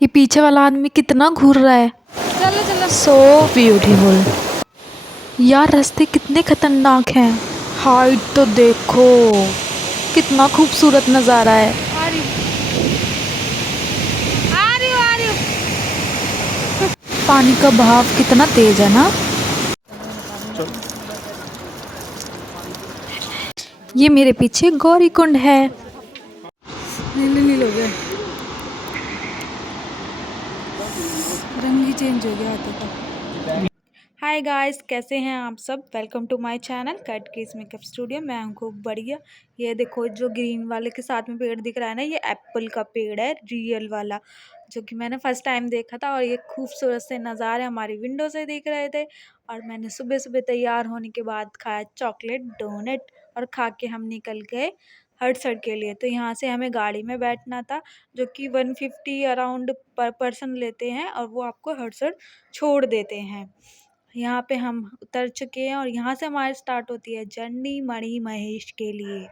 ये पीछे वाला आदमी कितना घूर रहा है। चलो चलो। So beautiful. यार रास्ते कितने खतरनाक हैं। हाइट तो देखो, कितना खूबसूरत नज़ारा है। आ रही आ रही हूँ। पानी का बहाव कितना तेज है ना। ये मेरे पीछे गौरी कुंड है। नीले नीले हो गए, रंग ही चेंज हो गया हाथों का। हाय गाइस, कैसे हैं आप सब। Welcome to my channel cut case makeup studio. मैं हूं खूब बढ़िया। ये देखो जो ग्रीन वाले के साथ में पेड़ दिख रहा है ना, ये एप्पल का पेड़ है, रियल वाला, जो कि मैंने फर्स्ट टाइम देखा था। और ये खूबसूरत से नज़ारे हमारी विंडो से दिख रहे थे। और मैंने सुबह सुबह तैयार होने के बाद खाया चॉकलेट डोनट, और खा के हम निकल गए हर्टसर के लिए। तो यहाँ से हमें गाड़ी में बैठना था, जो कि 150 अराउंड पर पर्सन लेते हैं, और वो आपको हर्टसर छोड़ देते हैं। यहाँ पे हम उतर चुके हैं, और यहाँ से हमारी स्टार्ट होती है जर्नी मणि महेश के लिए।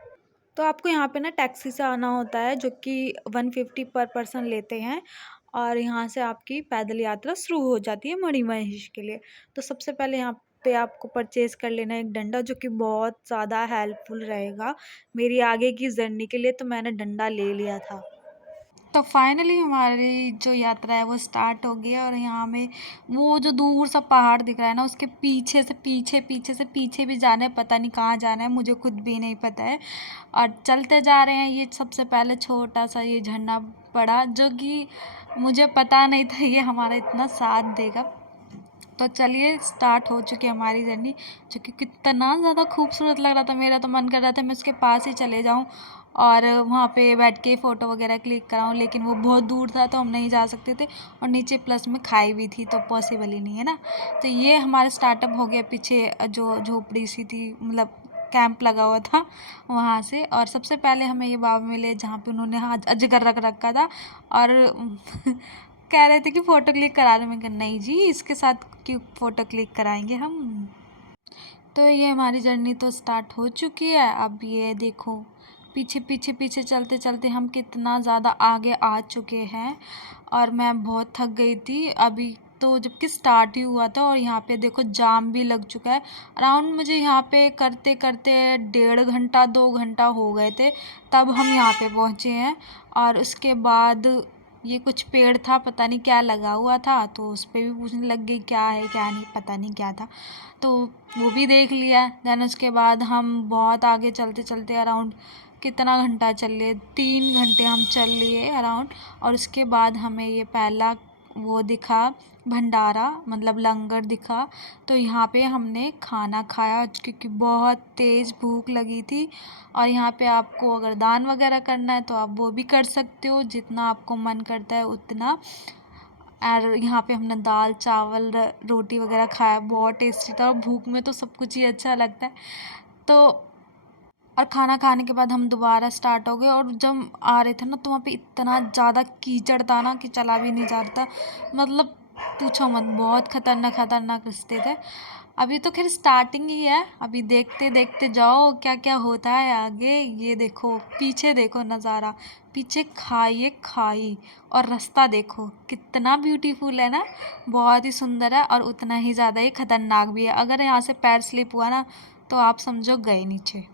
तो आपको यहाँ पे ना टैक्सी से आना होता है, जो कि 150 पर पर्सन लेते हैं, और यहाँ से आपकी पैदल यात्रा शुरू हो जाती है मणि महेश के लिए। तो सबसे पहले यहाँ पे आपको परचेज़ कर लेना है एक डंडा, जो कि बहुत ज़्यादा हेल्पफुल रहेगा मेरी आगे की जर्नी के लिए। तो मैंने डंडा ले लिया था। तो फाइनली हमारी जो यात्रा है वो स्टार्ट हो गई है, और यहाँ में वो जो दूर सा पहाड़ दिख रहा है ना, उसके पीछे से पीछे भी जाना है। पता नहीं कहाँ जाना है, मुझे खुद भी नहीं पता है। और चलते जा रहे हैं। ये सबसे पहले छोटा सा ये झरना पड़ा, जो कि मुझे पता नहीं था ये हमारा इतना साथ देगा। तो चलिए, स्टार्ट हो चुकी है हमारी जर्नी, जो कि कितना ज़्यादा खूबसूरत लग रहा था। मेरा तो मन कर रहा था मैं उसके पास ही चले जाऊं और वहाँ पे बैठ के फ़ोटो वगैरह क्लिक कराऊं, लेकिन वो बहुत दूर था तो हम नहीं जा सकते थे, और नीचे प्लस में खाई भी थी, तो पॉसिबल ही नहीं है ना। तो ये हमारा स्टार्टअप हो गया पीछे जो झोपड़ी सी थी, मतलब कैंप लगा हुआ था वहाँ से। और सबसे पहले हमें ये बाबा मिले, जहाँ पे उन्होंने अजगर रख रखा था, और कह रहे थे कि फ़ोटो क्लिक करा रहे। मैं कहा नहीं जी, इसके साथ क्यों फ़ोटो क्लिक कराएंगे हम। तो ये हमारी जर्नी तो स्टार्ट हो चुकी है। अब ये देखो, पीछे चलते चलते हम कितना ज़्यादा आगे आ चुके हैं, और मैं बहुत थक गई थी अभी तो, जबकि स्टार्ट ही हुआ था। और यहाँ पे देखो जाम भी लग चुका है। अराउंड मुझे यहाँ पे करते करते 1.5 घंटा 2 घंटा हो गए थे, तब हम यहाँ पे पहुँचे हैं। और उसके बाद ये कुछ पेड़ था, पता नहीं क्या लगा हुआ था, तो उस पर भी पूछने लग गई क्या है क्या नहीं, पता नहीं क्या था, तो वो भी देख लिया। देन उसके बाद हम बहुत आगे चलते चलते अराउंड कितना घंटा चल लिए, 3 घंटे हम चल लिए अराउंड। और उसके बाद हमें ये पहला वो दिखा, भंडारा मतलब लंगर दिखा। तो यहाँ पे हमने खाना खाया, क्योंकि बहुत तेज़ भूख लगी थी। और यहाँ पे आपको अगर दान वगैरह करना है तो आप वो भी कर सकते हो, जितना आपको मन करता है उतना। और यहाँ पे हमने दाल चावल रोटी वगैरह खाया, बहुत टेस्टी था। और भूख में तो सब कुछ ही अच्छा लगता है। तो और खाना खाने के बाद हम दोबारा स्टार्ट हो गए, और जब आ रहे थे ना, तो वहाँ पे इतना ज़्यादा कीचड़ था ना कि चला भी नहीं जा रहा था। मतलब पूछो मत, बहुत खतरनाक खतरनाक रास्ते थे। अभी तो खैर स्टार्टिंग ही है, अभी देखते देखते जाओ क्या क्या होता है आगे। ये देखो, पीछे देखो नज़ारा, पीछे खाई है खाई, और रास्ता देखो कितना ब्यूटीफुल है ना, बहुत ही सुंदर है। और उतना ही ज़्यादा ही खतरनाक भी है। अगर यहाँ से पैर स्लिप हुआ ना, तो आप समझो गए नीचे।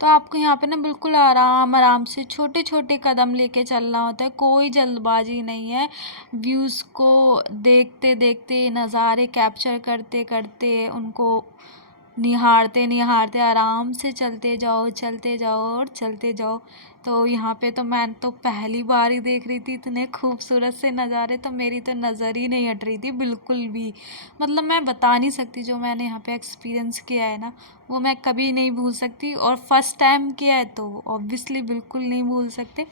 तो आपको यहाँ पे ना बिल्कुल आराम आराम से छोटे छोटे कदम लेके चलना होता है, कोई जल्दबाजी नहीं है। व्यूज़ को देखते देखते, नज़ारे कैप्चर करते करते, उनको निहारते निहारते आराम से चलते जाओ और चलते जाओ। तो यहाँ पे तो मैं तो पहली बार ही देख रही थी इतने खूबसूरत से नज़ारे, तो मेरी तो नज़र ही नहीं हट रही थी बिल्कुल भी। मतलब मैं बता नहीं सकती, जो मैंने यहाँ पे एक्सपीरियंस किया है ना, वो मैं कभी नहीं भूल सकती। और फर्स्ट टाइम किया है तो ऑब्वियसली बिल्कुल नहीं भूल सकते।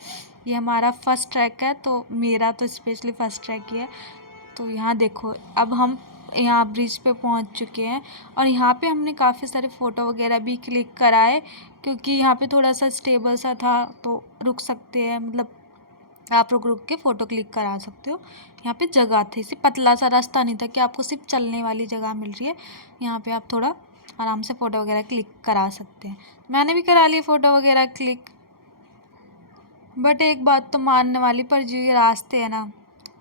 ये हमारा फर्स्ट ट्रैक है, तो मेरा तो स्पेशली फर्स्ट ट्रैक ही है। तो यहाँ देखो, अब हम यहाँ ब्रिज पे पहुँच चुके हैं, और यहाँ पे हमने काफ़ी सारे फ़ोटो वगैरह भी क्लिक कराए, क्योंकि यहाँ पे थोड़ा सा स्टेबल सा था, तो रुक सकते हैं, मतलब आप रुक के फ़ोटो क्लिक करा सकते हो। यहाँ पे जगह थी, सिर्फ पतला सा रास्ता नहीं था कि आपको सिर्फ चलने वाली जगह मिल रही है। यहाँ पे आप थोड़ा आराम से फ़ोटो वगैरह क्लिक करा सकते हैं। मैंने भी करा ली फ़ोटो वगैरह क्लिक। बट एक बात तो मानने वाली, पर जो ये रास्ते हैं ना,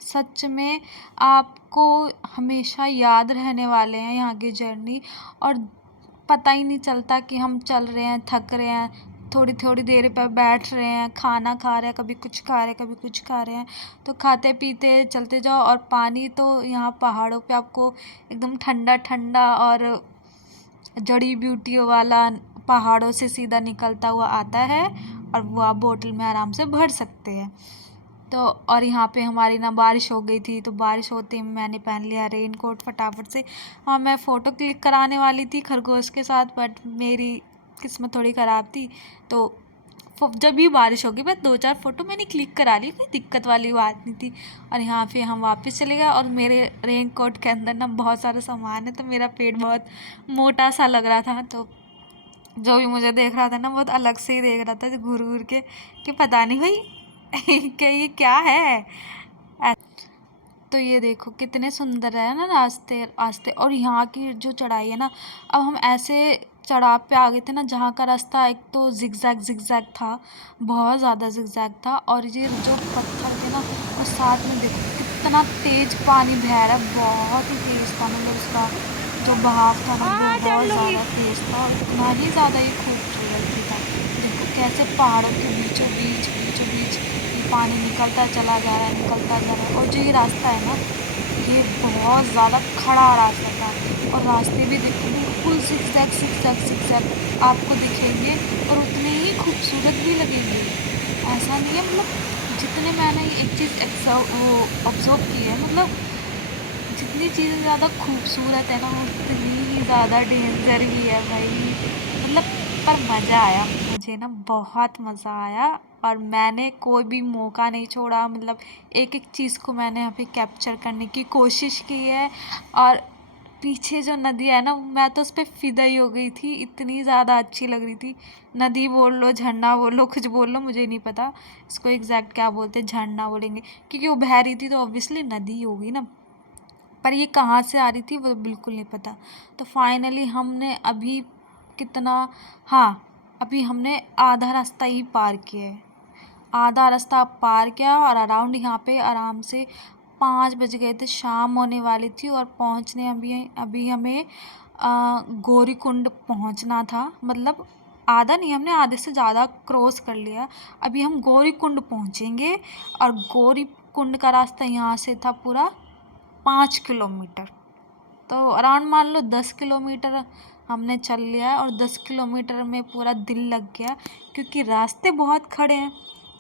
सच में आपको हमेशा याद रहने वाले हैं यहाँ की जर्नी। और पता ही नहीं चलता कि हम चल रहे हैं, थक रहे हैं, थोड़ी थोड़ी देर पर बैठ रहे हैं, खाना खा रहे हैं, कभी कुछ खा रहे हैं, कभी कुछ खा रहे हैं। तो खाते पीते चलते जाओ। और पानी तो यहाँ पहाड़ों पे आपको एकदम ठंडा ठंडा और जड़ी बूटियों वाला पहाड़ों से सीधा निकलता हुआ आता है, और वो आप बोतल में आराम से भर सकते हैं। तो और यहाँ पे हमारी ना बारिश हो गई थी, तो बारिश होते ही मैंने पहन लिया रेन कोट फटाफट से। हाँ, मैं फ़ोटो क्लिक कराने वाली थी खरगोश के साथ, बट मेरी किस्मत थोड़ी ख़राब थी। तो जब भी बारिश होगी बस 2-4 फ़ोटो मैंने क्लिक करा ली, कोई दिक्कत वाली बात नहीं थी। और यहाँ पे हम वापस चले गए, और मेरे रेन कोट के अंदर ना बहुत सारा सामान है, तो मेरा पेट बहुत मोटा सा लग रहा था। तो जो भी मुझे देख रहा था ना बहुत अलग से ही देख रहा था, घूर घूर के, कि पता नहीं भाई क्या ये क्या है। तो ये देखो कितने सुंदर है ना रास्ते रास्ते। और यहाँ की जो चढ़ाई है ना, अब हम ऐसे चढ़ाव पे आ गए थे ना जहाँ का रास्ता एक तो जिगजैग जिगजैग था, बहुत ज़्यादा जिगजैग था। और ये जो पत्थर थे ना, और साथ में देखो कितना तेज पानी बह रहा है, बहुत ही तेज था। मतलब उसका जो बहाव था ना वो बहुत ज़्यादा तेज था, और इतना ही ज़्यादा ही खूबसूरत भी था। देखो कैसे पहाड़ों के बीचों बीच ये पानी निकलता चला जा रहा है, निकलता जा रहा है। और जो ये रास्ता है ना, ये बहुत ज़्यादा खड़ा रास्ता था। और रास्ते भी देखो बिल्कुल सिक्सैक सिक्सैक सिक्सैक आपको दिखेंगे, और उतने ही खूबसूरत भी लगेंगे। ऐसा नहीं है, मतलब जितने मैंने एक चीज़ ऑब्जर्व की है, मतलब जितनी चीज़ें ज़्यादा खूबसूरत है ना उतनी ही ज़्यादा डेंजर भी है भाई। मतलब पर मज़ा आया, मुझे ना बहुत मज़ा आया। और मैंने कोई भी मौका नहीं छोड़ा, मतलब एक एक चीज़ को मैंने यहाँ पे कैप्चर करने की कोशिश की है। और पीछे जो नदी है ना, मैं तो उस पर फिदा ही हो गई थी, इतनी ज़्यादा अच्छी लग रही थी। नदी बोल लो, झरना बोल लो, कुछ बोल लो, मुझे नहीं पता इसको एग्जैक्ट क्या बोलते हैं, झरना बोलेंगे क्योंकि वो बह रही थी तो ऑब्वियसली नदी होगी ना। पर ये कहाँ से आ रही थी वो बिल्कुल नहीं पता। तो फाइनली हमने अभी कितना, हाँ, अभी हमने आधा रास्ता ही पार किया है। आधा रास्ता पार किया, और अराउंड यहाँ पे आराम से 5 बज गए थे, शाम होने वाली थी। और पहुँचने अभी अभी हमें गौरीकुंड पहुँचना था। मतलब आधा नहीं, हमने आधे से ज़्यादा क्रॉस कर लिया। अभी हम गौरीकुंड पहुँचेंगे, और गौरीकुंड का रास्ता यहाँ से था पूरा 5 किलोमीटर। तो अराउंड मान लो 10 किलोमीटर हमने चल लिया है, और 10 किलोमीटर में पूरा दिल लग गया, क्योंकि रास्ते बहुत खड़े हैं।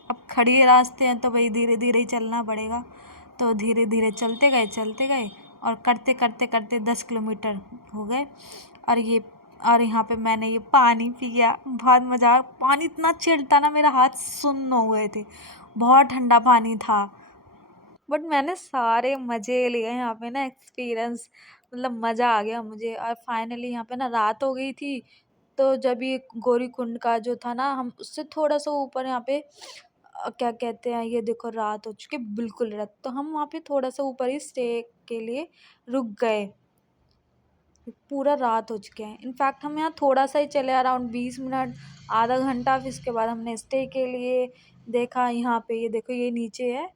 अब खड़े रास्ते हैं तो भाई धीरे धीरे ही चलना पड़ेगा। तो धीरे धीरे चलते गए, और करते करते करते 10 किलोमीटर हो गए। और ये और यहाँ पे मैंने ये पानी पिया, बहुत मज़ा। पानी इतना चिल्ड था ना, मेरा हाथ सुन्न हो गए थे, बहुत ठंडा पानी था। बट मैंने सारे मज़े लिए यहाँ पे ना, एक्सपीरियंस, मतलब मज़ा आ गया मुझे। और फाइनली यहाँ पे ना रात हो गई थी। तो जब ये गौरीकुंड का जो था ना, हम उससे थोड़ा सा ऊपर यहाँ पे क्या कहते हैं, ये देखो रात हो चुकी है, बिल्कुल रात। तो हम वहाँ पे थोड़ा सा ऊपर ही स्टे के लिए रुक गए। पूरा रात हो चुके हैं, इनफैक्ट हम यहाँ थोड़ा सा ही चले, अराउंड 20 मिनट, आधा घंटा। फिर इसके बाद हमने स्टे के लिए देखा यहाँ पे, ये देखो ये नीचे है,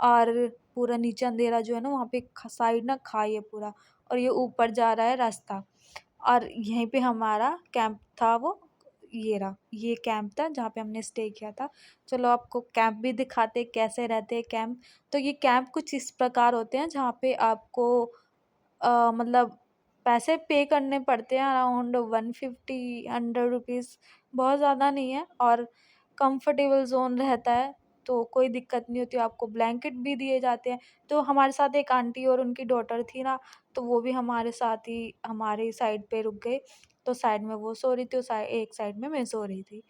और पूरा नीचे अंधेरा जो है ना, वहाँ पे साइड ना खाई है पूरा, और ये ऊपर जा रहा है रास्ता। और यहीं पे हमारा कैंप था, वो ये रहा, ये कैंप था जहाँ पे हमने स्टे किया था। चलो आपको कैंप भी दिखाते कैसे रहते हैं कैंप। तो ये कैंप कुछ इस प्रकार होते हैं जहाँ पे आपको मतलब पैसे पे करने पड़ते हैं, अराउंड 150-100 रुपीज़, बहुत ज़्यादा नहीं है। और कंफर्टेबल जोन रहता है, तो कोई दिक्कत नहीं होती, आपको ब्लैंकेट भी दिए जाते हैं। तो हमारे साथ एक आंटी और उनकी डॉटर थी ना, तो वो भी हमारे साथ ही हमारे साइड पे रुक गए। तो साइड में वो सो रही थी, एक साइड में मैं सो रही थी।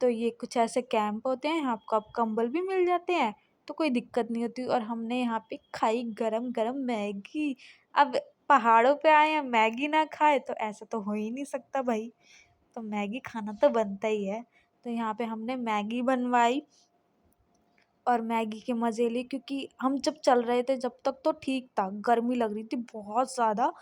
तो ये कुछ ऐसे कैंप होते हैं, यहाँ आपको अब कंबल भी मिल जाते हैं, तो कोई दिक्कत नहीं होती। और हमने यहाँ पे खाई गरम गरम मैगी। अब पहाड़ों पे आए हैं, मैगी ना खाए तो ऐसा तो हो ही नहीं सकता भाई, तो मैगी खाना तो बनता ही है। तो यहाँ पे हमने मैगी बनवाई, और मैगी के मज़े लिए, क्योंकि हम जब चल रहे थे जब तक तो ठीक था, गर्मी लग रही थी बहुत ज़्यादा,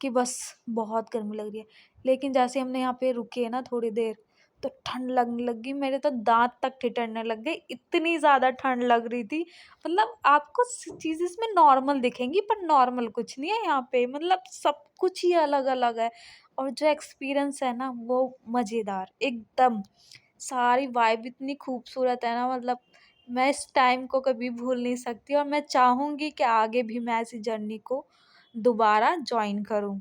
कि बस बहुत गर्मी लग रही है। लेकिन जैसे हमने यहाँ पे रुके ना थोड़ी देर, तो ठंड लगने लगी, मेरे तो दांत तक ठिठुरने लग गए, इतनी ज़्यादा ठंड लग रही थी। मतलब आपको चीज़ इसमें नॉर्मल दिखेंगी पर नॉर्मल कुछ नहीं है यहाँ पे, मतलब सब कुछ ही अलग अलग है। और जो एक्सपीरियंस है ना वो मज़ेदार एकदम, सारी वाइब इतनी खूबसूरत है ना, मतलब मैं इस टाइम को कभी भूल नहीं सकती और मैं चाहूँगी कि आगे भी मैं ऐसी जर्नी को दोबारा जॉइन करूँ।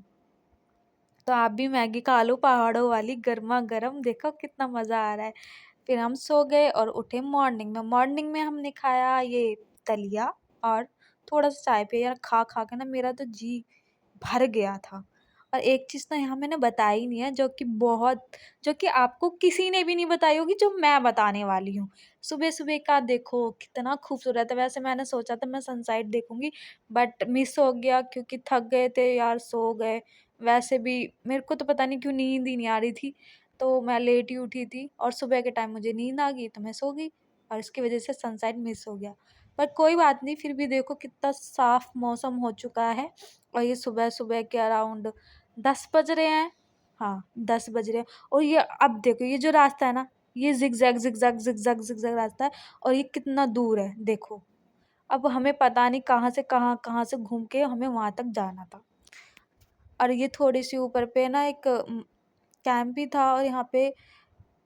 तो आप भी मैगी खा लो पहाड़ों वाली गरमा-गरम, देखो कितना मज़ा आ रहा है। फिर हम सो गए और उठे मॉर्निंग में। मॉर्निंग में हमने खाया ये दलिया और थोड़ा-सा चाय पिया। यार खा-खा के ना मेरा तो जी भर गया था। और एक चीज़ तो यहाँ मैंने बताई नहीं है जो कि आपको किसी ने भी नहीं बताई होगी जो मैं बताने वाली हूँ। सुबह-सुबह का देखो कितना खूबसूरत है। वैसे मैंने सोचा था मैं सनसेट देखूँगी बट मिस हो गया क्योंकि थक गए थे यार, सो गए। वैसे भी मेरे को तो पता नहीं क्यों नींद ही नहीं आ रही थी, तो मैं लेट ही उठी थी और सुबह के टाइम मुझे नींद आ गई तो मैं सो गई और इसकी वज़ह से सनसेट मिस हो गया। पर कोई बात नहीं, फिर भी देखो कितना साफ़ मौसम हो चुका है और ये सुबह-सुबह के अराउंड 10 बज रहे हैं। हाँ, 10 बज रहे हैं और ये अब देखो ये जो रास्ता है ना, ये ज़िगज़ैग ज़िगज़ैग ज़िगज़ैग ज़िगज़ैग रास्ता है और ये कितना दूर है देखो। अब हमें पता नहीं कहाँ से कहाँ से घूम के हमें वहाँ तक जाना था। और ये थोड़ी-सी ऊपर पे ना एक कैंप भी था और यहाँ पे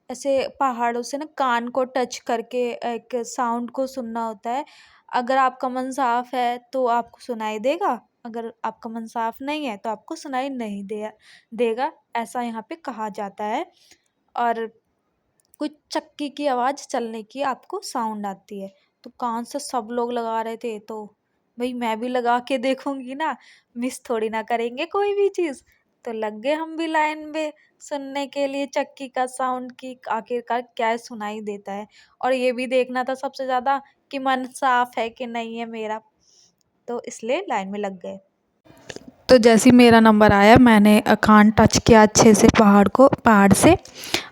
ऐसे पहाड़ों से ना कान को टच करके एक साउंड को सुनना होता है। अगर आपका मन साफ़ है तो आपको सुनाई देगा, अगर आपका मन साफ़ नहीं है तो आपको सुनाई नहीं देगा, ऐसा यहाँ पे कहा जाता है। और कुछ चक्की की आवाज़ चलने की आपको साउंड आती है। तो कान से सब लोग लगा रहे थे तो भई मैं भी लगा के देखूँगी ना, मिस थोड़ी ना करेंगे कोई भी चीज़। तो लग गए हम भी लाइन में सुनने के लिए चक्की का साउंड कि आखिरकार क्या सुनाई देता है। और ये भी देखना था सबसे ज़्यादा कि मन साफ़ है कि नहीं है मेरा, तो इसलिए लाइन में लग गए। तो जैसे ही मेरा नंबर आया मैंने कान टच किया अच्छे से पहाड़ से,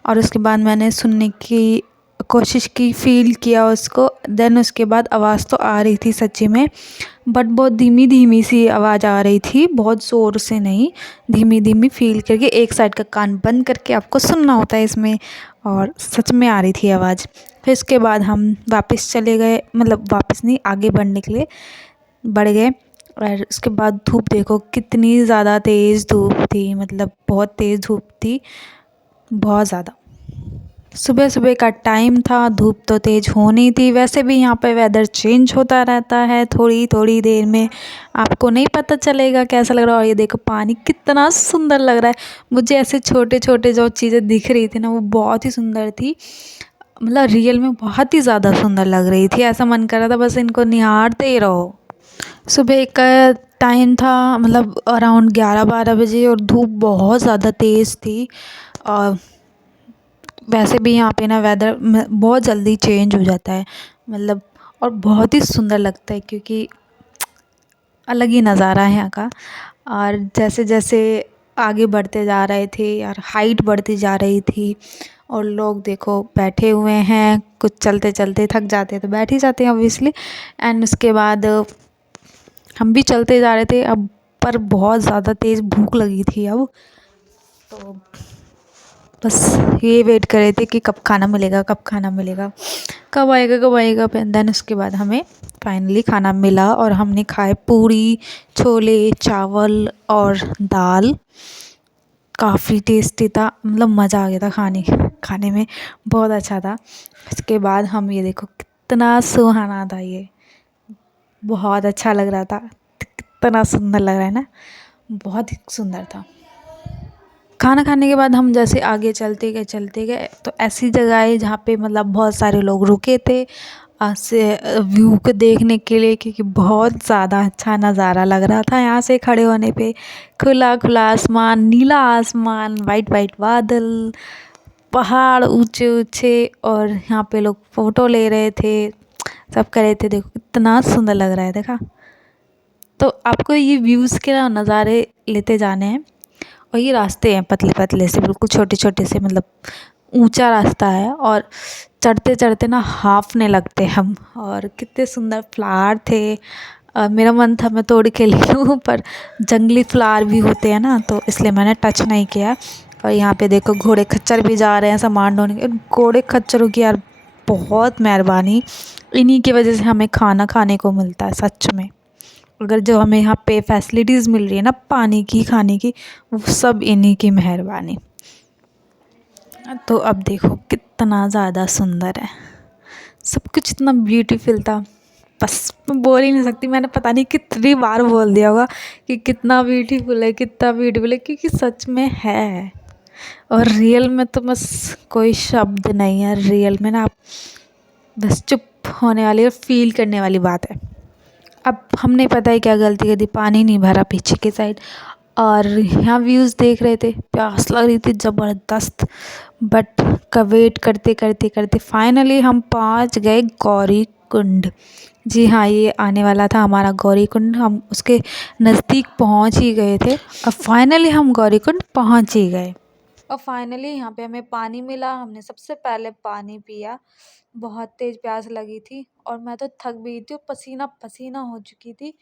और उसके बाद मैंने सुनने की कोशिश की, फ़ील किया उसको। देन उसके बाद आवाज़ तो आ रही थी सच्ची में, बट बहुत धीमी धीमी सी आवाज़ आ रही थी, बहुत ज़ोर से नहीं, धीमी धीमी फ़ील करके एक साइड का कान बंद करके आपको सुनना होता है इसमें, और सच में आ रही थी आवाज़। फिर इसके बाद हम वापस चले गए, मतलब वापस नहीं, आगे बढ़ने के लिए बढ़ गए। और उसके बाद धूप देखो कितनी ज़्यादा तेज़ धूप थी, मतलब बहुत तेज़ धूप थी, बहुत ज़्यादा। सुबह सुबह का टाइम था, धूप तो तेज़ होनी थी। वैसे भी यहाँ पे वेदर चेंज होता रहता है थोड़ी थोड़ी देर में, आपको नहीं पता चलेगा कैसा लग रहा है। और ये देखो पानी कितना सुंदर लग रहा है, मुझे ऐसे छोटे छोटे जो चीज़ें दिख रही थी ना वो बहुत ही सुंदर थी, मतलब रियल में बहुत ही ज़्यादा सुंदर लग रही थी। ऐसा मन कर रहा था बस इनको निहारते ही रहो। सुबह का टाइम था, मतलब अराउंड 11-12 बजे, और धूप बहुत ज़्यादा तेज़ थी। और वैसे भी यहाँ पे ना वेदर बहुत जल्दी चेंज हो जाता है, मतलब, और बहुत ही सुंदर लगता है क्योंकि अलग ही नज़ारा है यहाँ का। और जैसे जैसे आगे बढ़ते जा रहे थे यार, हाइट बढ़ती जा रही थी, और लोग देखो बैठे हुए हैं, कुछ चलते चलते थक जाते हैं तो बैठ ही जाते हैं ऑब्वियसली। एंड उसके बाद हम भी चलते जा रहे थे अब, पर बहुत ज़्यादा तेज़ भूख लगी थी अब, तो बस ये वेट कर रहे थे कि कब खाना मिलेगा, कब खाना मिलेगा, कब आएगा, कब आएगा। देन उसके बाद हमें फाइनली खाना मिला और हमने खाए पूरी, छोले, चावल और दाल। काफ़ी टेस्टी था, मतलब मज़ा आ गया था खाने में, बहुत अच्छा था। इसके बाद हम ये देखो कितना सुहाना था ये, बहुत अच्छा लग रहा था, कितना सुंदर लग रहा है ना, बहुत ही सुंदर था। खाना खाने के बाद हम जैसे आगे चलते गए तो ऐसी जगह है जहाँ पे मतलब बहुत सारे लोग रुके थे से व्यू को देखने के लिए, क्योंकि बहुत ज़्यादा अच्छा नज़ारा लग रहा था यहाँ से खड़े होने पे। खुला खुला आसमान, नीला आसमान, वाइट वाइट बादल, पहाड़ ऊंचे ऊंचे, और यहाँ पे लोग फ़ोटो ले रहे थे, सब कर रहे थे। देखो कितना सुंदर लग रहा है, देखा। तो आपको ये व्यूज़ के ना नज़ारे लेते जाने हैं। और ये रास्ते हैं पतले पतले से, बिल्कुल छोटे छोटे से, मतलब ऊंचा रास्ता है, और चढ़ते चढ़ते ना हांफने लगते हम। और कितने सुंदर फ्लावर थे, मेरा मन था मैं तोड़ के ले लूँ, पर जंगली फ्लावर भी होते हैं ना, तो इसलिए मैंने टच नहीं किया। और यहाँ पे देखो घोड़े खच्चर भी जा रहे हैं सामान ढोने के। घोड़े खच्चरों की यार बहुत मेहरबानी, इन्हीं की वजह से हमें खाना खाने को मिलता है सच में। अगर जो हमें यहाँ पे फैसिलिटीज़ मिल रही है ना पानी की, खाने की, वो सब इन्हीं की मेहरबानी। तो अब देखो कितना ज़्यादा सुंदर है, सब कुछ इतना ब्यूटीफुल था, बस मैं बोल ही नहीं सकती। मैंने पता नहीं कितनी बार बोल दिया होगा कि कितना ब्यूटीफुल है, कितना ब्यूटीफुल है, क्योंकि सच में है। और रियल में तो बस कोई शब्द नहीं है, रियल में ना आप बस चुप होने वाली और फील करने वाली बात है। अब हमने पता है क्या गलती कर दी, पानी नहीं भरा पीछे के साइड, और यहाँ व्यूज़ देख रहे थे, प्यास लग रही थी ज़बरदस्त। बट का वेट करते करते करते फाइनली हम पहुँच गए गौरी कुंड। जी हाँ, ये आने वाला था हमारा गौरी कुंड, हम उसके नज़दीक पहुँच ही गए थे। अब फाइनली हम गौरी कुंड पहुँच ही गए। और फाइनली यहाँ पे हमें पानी मिला, हमने सबसे पहले पानी पिया। बहुत तेज़ प्यास लगी थी और मैं तो थक भी थी, पसीना पसीना हो चुकी थी।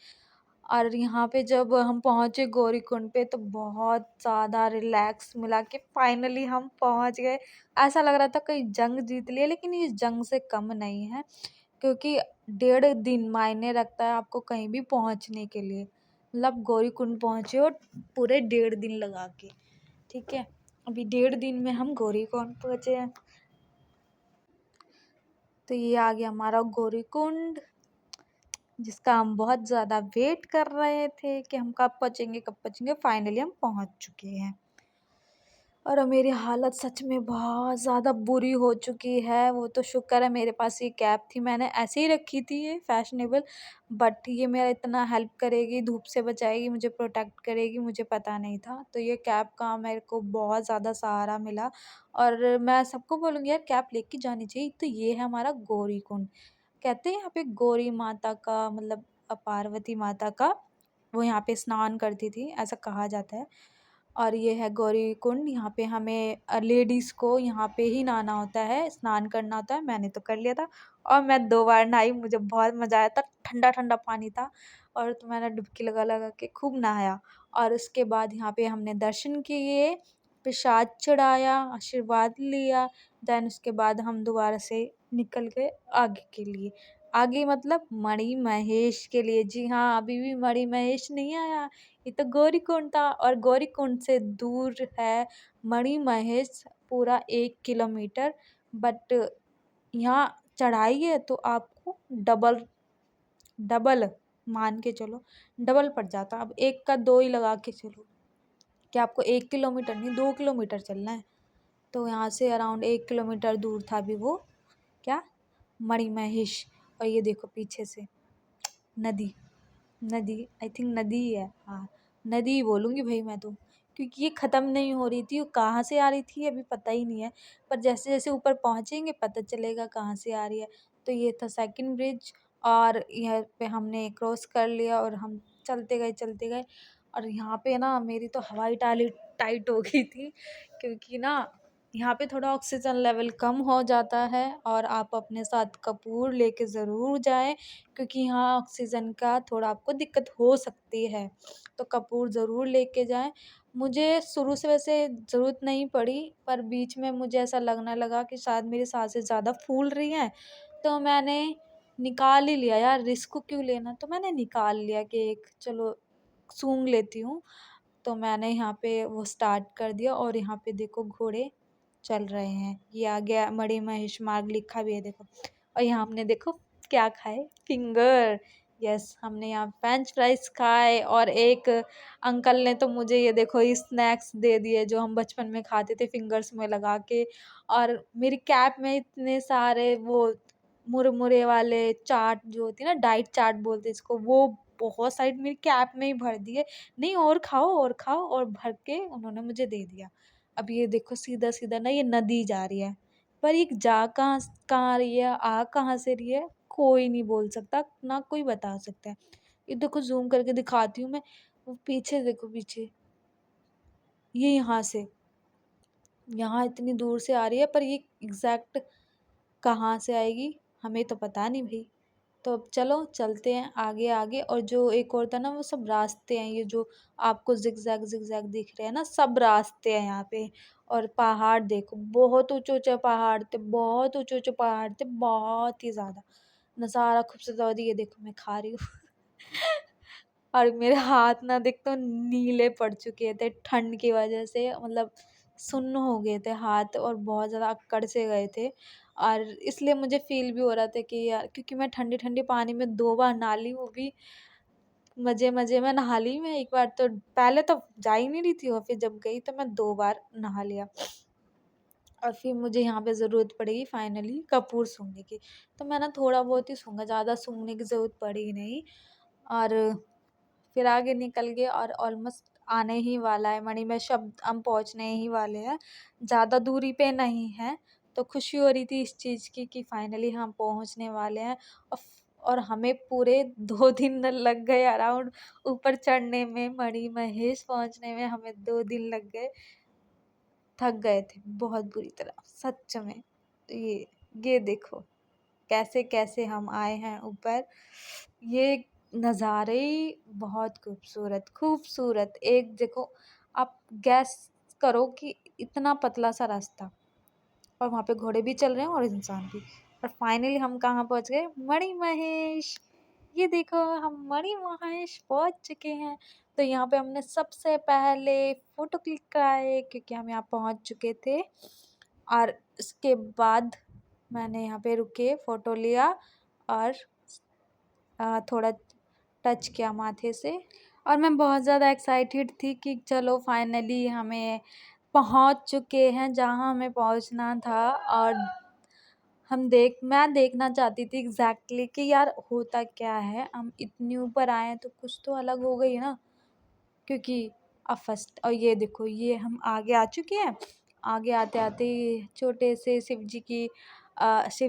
और यहाँ पे जब हम पहुँचे गौरीकुंड पे तो बहुत ज़्यादा रिलैक्स मिला कि फाइनली हम पहुँच गए। ऐसा लग रहा था कोई जंग जीत लिया, लेकिन ये जंग से कम नहीं है, क्योंकि 1.5 दिन मायने रखता है आपको कहीं भी पहुँचने के लिए। मतलब गौरीकुंड पहुँचे और पूरे 1.5 दिन लगा के, ठीक है। अभी 1.5 दिन में हम गौरीकुंड पहुँचे हैं। तो ये आ गया हमारा गौरीकुंड, जिसका हम बहुत ज़्यादा वेट कर रहे थे कि हम कब पहुँचेंगे। फाइनली हम पहुँच चुके हैं। और अब मेरी हालत सच में बहुत ज़्यादा बुरी हो चुकी है। वो तो शुक्र है मेरे पास ये कैप थी, मैंने ऐसे ही रखी थी ये फैशनेबल, बट ये मेरा इतना हेल्प करेगी, धूप से बचाएगी, मुझे प्रोटेक्ट करेगी, मुझे पता नहीं था। तो ये कैप का मेरे को बहुत ज़्यादा सहारा मिला, और मैं सबको बोलूँगी यार कैप लेके जानी चाहिए। तो ये है हमारा गौरीकुंड। कहते हैं यहाँ पे गौरी माता का मतलब पार्वती माता का वो यहाँ पे स्नान करती थी, ऐसा कहा जाता है। और ये है गौरी कुंड, यहाँ पे हमें लेडीज़ को यहाँ पे ही नहाना होता है, स्नान करना होता है। मैंने तो कर लिया था और मैं 2 बार नहाई, मुझे बहुत मज़ा आया था। ठंडा ठंडा पानी था और तो मैंने डुबकी लगा लगा के खूब नहाया। और उसके बाद यहाँ पे हमने दर्शन किए, प्रसाद चढ़ाया, आशीर्वाद लिया। देन उसके बाद हम दोबारा से निकल गए आगे के लिए। आगे मतलब मणि महेश के लिए। जी हाँ, अभी भी मणि महेश नहीं आया, ये तो गौरीकुंड था। और गौरीकुंड से दूर है मणि महेश, पूरा 1 किलोमीटर। बट यहाँ चढ़ाई है तो आपको डबल डबल मान के चलो, डबल पड़ जाता। अब एक का 2 ही लगा के चलो कि आपको 1 किलोमीटर नहीं 2 किलोमीटर चलना है। तो यहाँ से अराउंड 1 किलोमीटर दूर था अभी वो क्या, मणि महेश। और ये देखो पीछे से नदी, नदी आई थिंक नदी ही है, हाँ नदी ही बोलूँगी भाई मैं तो, क्योंकि ये ख़त्म नहीं हो रही थी। वो कहाँ से आ रही थी अभी पता ही नहीं है, पर जैसे जैसे ऊपर पहुँचेंगे पता चलेगा कहाँ से आ रही है। तो ये था सेकंड ब्रिज, और यहाँ पे हमने क्रॉस कर लिया और हम चलते गए। और यहाँ पे ना मेरी तो हवाई टाइट हो गई थी, क्योंकि ना यहाँ पे थोड़ा ऑक्सीजन लेवल कम हो जाता है, और आप अपने साथ कपूर लेके ज़रूर जाएं, क्योंकि यहाँ ऑक्सीजन का थोड़ा आपको दिक्कत हो सकती है। तो कपूर ज़रूर लेके जाएं। मुझे शुरू से वैसे ज़रूरत नहीं पड़ी, पर बीच में मुझे ऐसा लगने लगा कि शायद मेरी सांसें ज़्यादा फूल रही हैं, तो मैंने निकाल ही लिया यार, रिस्क क्यों लेना। तो मैंने निकाल लिया कि एक चलो सूंघ लेती हूँ। तो मैंने यहाँ पे वो स्टार्ट कर दिया, और यहाँ पे देखो घोड़े चल रहे हैं। ये आ गया मणि महेश मार्ग, लिखा भी है देखो। और यहाँ हमने देखो क्या खाए, फिंगर। यस, हमने यहाँ फ्रेंच फ्राइज खाए, और एक अंकल ने तो मुझे ये देखो ये स्नैक्स दे दिए जो हम बचपन में खाते थे फिंगर्स में लगा के। और मेरी कैप में इतने सारे वो मुरमुरे वाले चाट जो होती है ना, डाइट चाट बोलते हैं इसको, वो बहुत सारी मेरी कैप में ही भर दिए। नहीं और खाओ और खाओ, और भर के उन्होंने मुझे दे दिया। अब ये देखो सीधा सीधा ना ये नदी जा रही है, पर ये जा कहाँ कहाँ रही है, आ कहाँ से रही है, कोई नहीं बोल सकता, ना कोई बता सकता है। ये देखो जूम करके दिखाती हूँ मैं, वो पीछे देखो पीछे, ये यहाँ इतनी दूर से आ रही है, पर ये एग्जैक्ट कहाँ से आएगी हमें तो पता नहीं भाई। तो अब चलो चलते हैं आगे आगे। और जो एक और था ना, वो सब रास्ते हैं, ये जो आपको जिगजैग जिगजैग दिख रहे हैं ना, सब रास्ते हैं यहाँ पे। और पहाड़ देखो, बहुत ऊंचे ऊंचे पहाड़ थे, बहुत ऊंचे ऊंचे पहाड़ थे, बहुत ही ज्यादा नज़ारा खूबसूरत। और ये देखो मैं खा रही हूँ और मेरे हाथ ना देख तो नीले पड़ चुके थे ठंड की वजह से, मतलब सुन्न हो गए थे हाथ और बहुत ज़्यादा अक्कड़ से गए थे। और इसलिए मुझे फील भी हो रहा था कि यार, क्योंकि मैं ठंडे ठंडे पानी में 2 बार नहा ली, वो भी मजे मजे में नहा ली मैं। एक बार तो पहले तो जा ही नहीं रही थी, और फिर जब गई तो मैं 2 बार नहा लिया। और फिर मुझे यहाँ पे ज़रूरत पड़ेगी फाइनली कपूर सूंघने की, तो मैं ना थोड़ा बहुत ही सूंघा, ज़्यादा सूंघने की ज़रूरत पड़ी नहीं। और फिर आगे निकल गए और ऑलमोस्ट आने ही वाला है मणिमहेश, हम पहुंचने ही वाले हैं, ज़्यादा दूरी पे नहीं है। तो खुशी हो रही थी इस चीज़ की कि फाइनली हम पहुंचने वाले हैं। और हमें पूरे 2 दिन लग गए अराउंड ऊपर चढ़ने में, मणिमहेश पहुंचने में हमें 2 दिन लग गए। थक गए थे बहुत बुरी तरह सच में। ये देखो कैसे कैसे हम आए हैं ऊपर, ये नज़ारे ही बहुत खूबसूरत खूबसूरत। एक देखो, आप गैस करो कि इतना पतला सा रास्ता, और वहाँ पे घोड़े भी चल रहे हैं और इंसान भी। और फाइनली हम कहाँ पहुँच गए, मणिमहेश। ये देखो हम मणिमहेश पहुँच चुके हैं। तो यहाँ पे हमने सबसे पहले फ़ोटो क्लिक कराए, क्योंकि हम यहाँ पहुँच चुके थे। और उसके बाद मैंने यहाँ पे रुके, फ़ोटो लिया और थोड़ा टच किया माथे से। और मैं बहुत ज़्यादा एक्साइटेड थी कि चलो फाइनली हमें पहुँच चुके हैं जहाँ हमें पहुँचना था। और मैं देखना चाहती थी एग्जैक्टली कि यार होता क्या है, हम इतनी ऊपर आए हैं तो कुछ तो अलग हो गई ना, क्योंकि अब फर्स्ट। और ये देखो, ये हम आगे आ चुके हैं। आगे आते आते छोटे से शिव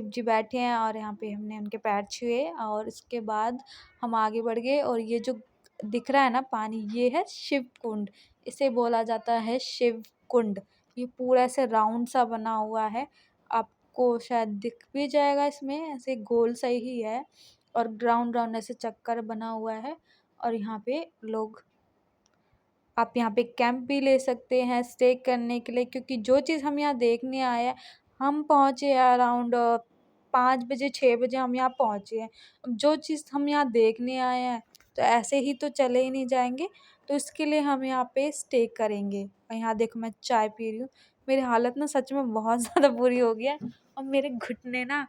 जी बैठे हैं, और यहाँ पे हमने उनके पैर छुए। और उसके बाद हम आगे बढ़ गए, और ये जो दिख रहा है ना पानी, ये है शिव कुंड, इसे बोला जाता है शिव कुंड। ये पूरा ऐसे राउंड सा बना हुआ है, आपको शायद दिख भी जाएगा, इसमें ऐसे गोल सा ही है और राउंड राउंड ऐसे चक्कर बना हुआ है। और यहाँ पे आप यहाँ पे कैंप भी ले सकते हैं स्टे करने के लिए, क्योंकि जो चीज़ हम यहाँ देखने आए हैं, हम पहुँचे अराउंड 5 बजे 6 बजे हम यहाँ पहुँचे हैं। अब जो चीज़ हम यहाँ देखने आए हैं तो ऐसे ही तो चले ही नहीं जाएंगे, तो इसके लिए हम यहाँ पे स्टे करेंगे। और यहाँ देखो मैं चाय पी रही हूँ, मेरी हालत ना सच में बहुत ज़्यादा बुरी हो गई है, और मेरे घुटने ना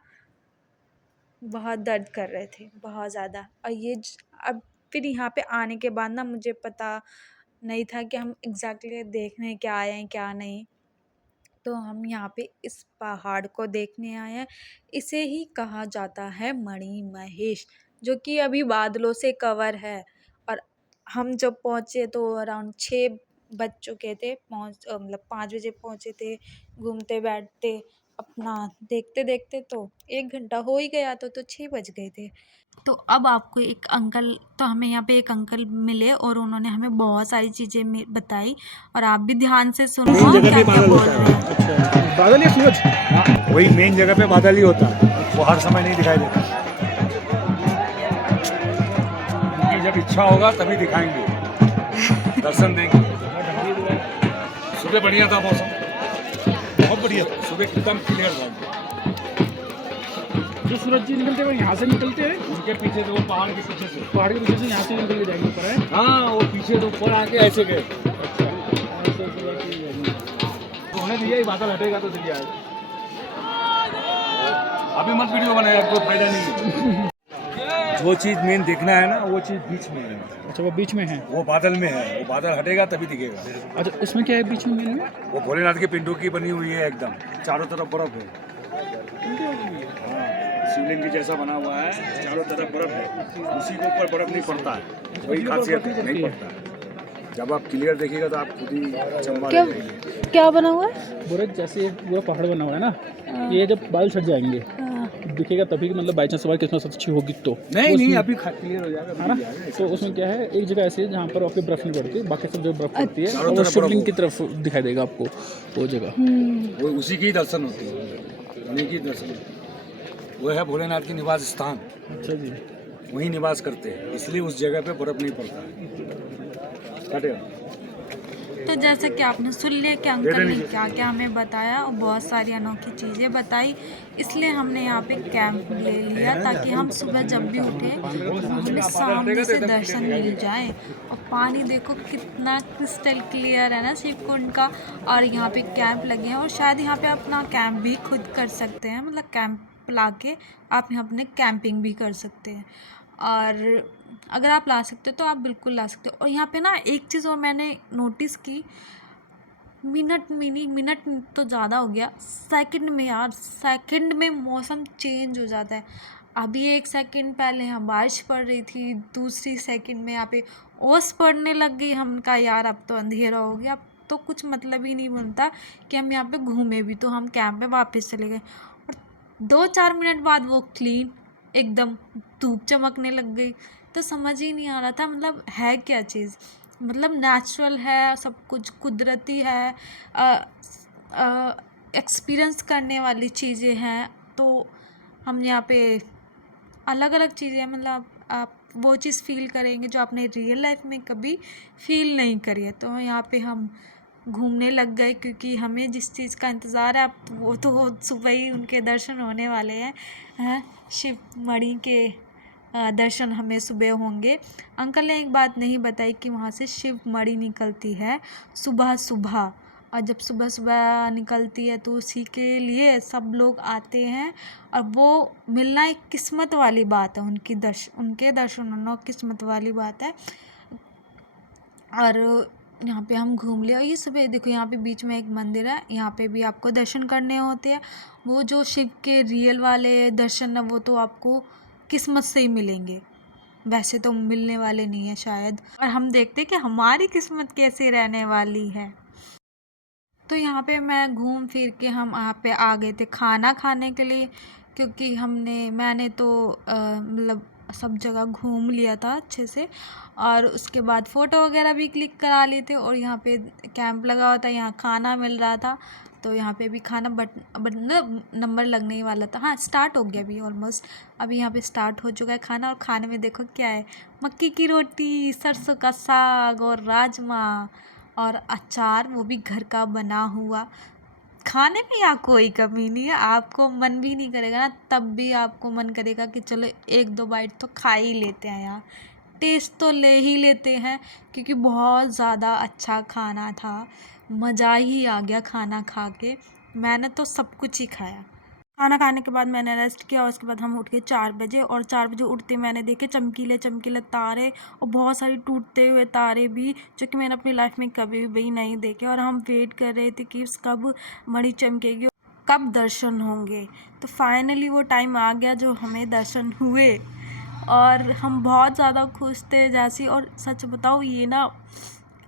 बहुत दर्द कर रहे थे बहुत ज़्यादा। और अब फिर यहाँ पे आने के बाद ना मुझे पता नहीं था कि हम एग्जैक्टली देखने क्या आए हैं क्या नहीं। तो हम यहाँ पे इस पहाड़ को देखने आए हैं, इसे ही कहा जाता है मणिमहेश, जो कि अभी बादलों से कवर है। और हम जब पहुँचे तो अराउंड 6 बज चुके थे, मतलब 5 बजे पहुँचे थे। घूमते बैठते अपना देखते देखते तो 1 घंटा हो ही गया, तो 6 बज गए थे। तो अब आपको एक अंकल, तो हमें यहाँ पे एक अंकल मिले और उन्होंने हमें बहुत सारी चीज़ें बताई, और आप भी ध्यान से सुनो क्या क्या बोल रहे हैं। अच्छा, बादल या सूरज? हाँ, वही मेन जगह पे बादल ही होता है, वो हर समय नहीं दिखाई देता, क्योंकि जब इच्छा होगा तभी दिखाएंगे, दर्शन देंगे। सुबह बढ़िया था मौसम, बहुत बढ़िया था सुबह, एकदम क्लियर था। जो सूरज जी निकलते हैं यहाँ से निकलते हैं, उनके पीछे तो वो पहाड़ के पीछे से, पहाड़ के पीछे से यहाँ से निकल के जाएंगे ऊपर है। हाँ, वो पीछे तो ऊपर आके ऐसे गए। अच्छा, उन्होंने दिया ही, बादल हटेगा तो दिया है। अभी मत वीडियो बनाए, आपको फायदा नहीं है। जो चीज़ मेन देखना है ना, वो चीज़ बीच में है। अच्छा, वो बीच में है, वो बादल में है, वो बादल हटेगा तभी दिखेगा। अच्छा, उसमें क्या है बीच में मेन में? वो भोलेनाथ के पिंडों की बनी हुई है, एकदम चारों तरफ बर्फ है। शिवलिंग की जैसा बना हुआ है, चारों तरफ बर्फ है, उसी के ऊपर बर्फ नहीं पड़ता है, वही खासियत है, नहीं पड़ता है। जब आप क्लियर देखिएगा तो आप खुद ही चंबा क्या बना हुआ है, बर्फ जैसे पूरा पहाड़ बना हुआ है ना, ये जब बादल छट जाएंगे दिखेगा तभी, मतलब बाई चांस सवार किस्मत अच्छी होगी तो नहीं अभी क्लियर हो जाएगा, है ना। तो उसमें क्या है, एक जगह ऐसी है जहाँ पर आपकी बर्फ नहीं पड़ती, बाकी सब जगह बर्फ पड़ती है, और शिवलिंग की तरफ दिखाई देगा आपको वो जगह, वो उसी की दर्शन होती है, उन्हीं की दर्शन होती है। वो है भोलेनाथ की निवास स्थान, अच्छा जी। वहीं निवास करते हैं, इसलिए उस जगह पे बर्फ नहीं पड़ता है। काटेगा। तो जैसा कि आपने सुन लिया कि अंकल ने क्या क्या हमें बताया और बहुत सारी अनोखी चीज़ें बताई, इसलिए हमने यहाँ पे कैंप ले लिया ताकि हम सुबह जब भी उठे तो हमें सामने से दर्शन मिल जाए। और पानी देखो कितना क्रिस्टल क्लियर है ना शिवकुंड का। और यहाँ पे कैंप लगे हैं और शायद यहाँ पे अपना कैंप भी खुद कर सकते हैं, मतलब कैंप ला के आप यहाँ अपने कैंपिंग भी कर सकते हैं। और अगर आप ला सकते हो तो आप बिल्कुल ला सकते हो। और यहाँ पे ना एक चीज़ और मैंने नोटिस की, मिनट तो ज़्यादा हो गया, सेकंड में यार, सेकंड में मौसम चेंज हो जाता है। अभी एक सेकंड पहले यहाँ बारिश पड़ रही थी, दूसरी सेकंड में यहाँ पे ओस पड़ने लग गई। हम कहा यार अब तो अंधेरा हो गया, अब तो कुछ मतलब ही नहीं बनता कि हम यहाँ पे घूमे भी। तो हम कैंप में वापस चले गए और 2-4 मिनट बाद वो क्लीन एकदम धूप चमकने लग गई। तो समझ ही नहीं आ रहा था मतलब है क्या चीज़, मतलब नेचुरल है, सब कुछ कुदरती है, एक्सपीरियंस करने वाली चीज़ें हैं। तो हम यहाँ पे अलग अलग चीज़ें, मतलब आप वो चीज़ फ़ील करेंगे जो आपने रियल लाइफ में कभी फ़ील नहीं करी है। तो यहाँ पे हम घूमने लग गए क्योंकि हमें जिस चीज़ का इंतज़ार है अब वो तो सुबह ही उनके दर्शन होने वाले हैं। शिव मणि के दर्शन हमें सुबह होंगे। अंकल ने एक बात नहीं बताई कि वहाँ से शिव मणि निकलती है सुबह सुबह, और जब सुबह सुबह निकलती है तो उसी के लिए सब लोग आते हैं। और वो मिलना एक किस्मत वाली बात है, उनके दर्शन होना किस्मत वाली बात है। और यहाँ पे हम घूम लिया। ये सुबह देखो यहाँ पे बीच में एक मंदिर है, यहाँ पे भी आपको दर्शन करने होते हैं। वो जो शिव के रियल वाले दर्शन है वो तो आपको किस्मत से ही मिलेंगे, वैसे तो मिलने वाले नहीं है शायद। और हम देखते हैं कि हमारी किस्मत कैसे रहने वाली है। तो यहाँ पे मैं घूम फिर के हम यहाँ पे आ गए थे खाना खाने के लिए, क्योंकि मैंने तो मतलब सब जगह घूम लिया था अच्छे से। और उसके बाद फ़ोटो वगैरह भी क्लिक करा लिए थे और यहाँ पे कैंप लगा हुआ था, यहाँ खाना मिल रहा था। तो यहाँ पे भी खाना बट नंबर लगने ही वाला था। हाँ, स्टार्ट हो गया अभी ऑलमोस्ट, अभी यहाँ पे स्टार्ट हो चुका है खाना। और खाने में देखो क्या है, मक्की की रोटी, सरसों का साग और राजमा और अचार, वो भी घर का बना हुआ। खाने में यहाँ कोई कमी नहीं है, आपको मन भी नहीं करेगा ना तब भी आपको मन करेगा कि चलो 1-2 बाइट तो खा ही लेते हैं यार, टेस्ट तो ले ही लेते हैं, क्योंकि बहुत ज़्यादा अच्छा खाना था। मज़ा ही आ गया खाना खा के, मैंने तो सब कुछ ही खाया। खाना खाने के बाद मैंने रेस्ट किया, उसके बाद हम उठ गए 4 बजे। और 4 बजे उठते मैंने देखे चमकीले चमकीले तारे और बहुत सारी टूटते हुए तारे भी, जो कि मैंने अपनी लाइफ में कभी भी नहीं देखे। और हम वेट कर रहे थे कि कब मणि चमकेगी, कब दर्शन होंगे। तो फाइनली वो टाइम आ गया जो हमें दर्शन हुए और हम बहुत ज़्यादा खुश थे जैसी। और सच बताओ ये ना